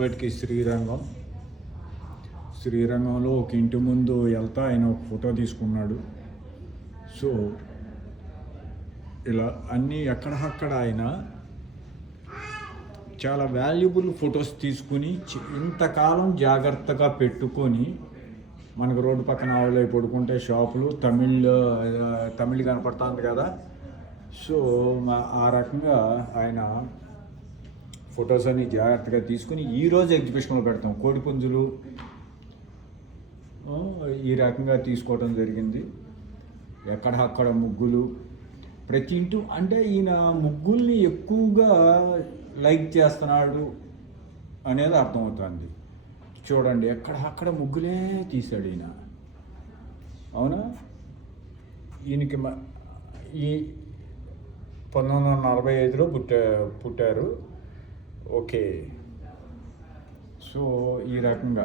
బయటికి శ్రీరంగంలో ఒక ఇంటి ముందు వెళ్తా ఆయన ఒక ఫోటో తీసుకున్నాడు. సో ఇలా అన్నీ ఎక్కడక్కడ ఆయన చాలా వాల్యుబుల్ ఫొటోస్ తీసుకుని ఇంతకాలం జాగ్రత్తగా పెట్టుకొని, మనకు రోడ్డు పక్కన ఆవులై పడుకుంటే షాపులు తమిళ్ కనపడుతుంది కదా. సో ఆ రకంగా ఆయన ఫొటోస్ అన్ని జాగ్రత్తగా తీసుకుని ఈరోజు ఎగ్జిబిషన్లో పెడతాం. కోడిపుంజులు ఈ రకంగా తీసుకోవడం జరిగింది. ఎక్కడక్కడ ముగ్గులు ప్రతి ఇంటూ, అంటే ఈయన ముగ్గుల్ని ఎక్కువగా లైక్ చేస్తున్నాడు అనేది అర్థమవుతుంది. చూడండి, ఎక్కడక్కడ ముగ్గులే తీశాడు ఈయన. అవునా? ఈయనకి ఈ 1945లో పుట్టారు. ఓకే. సో ఈ రకంగా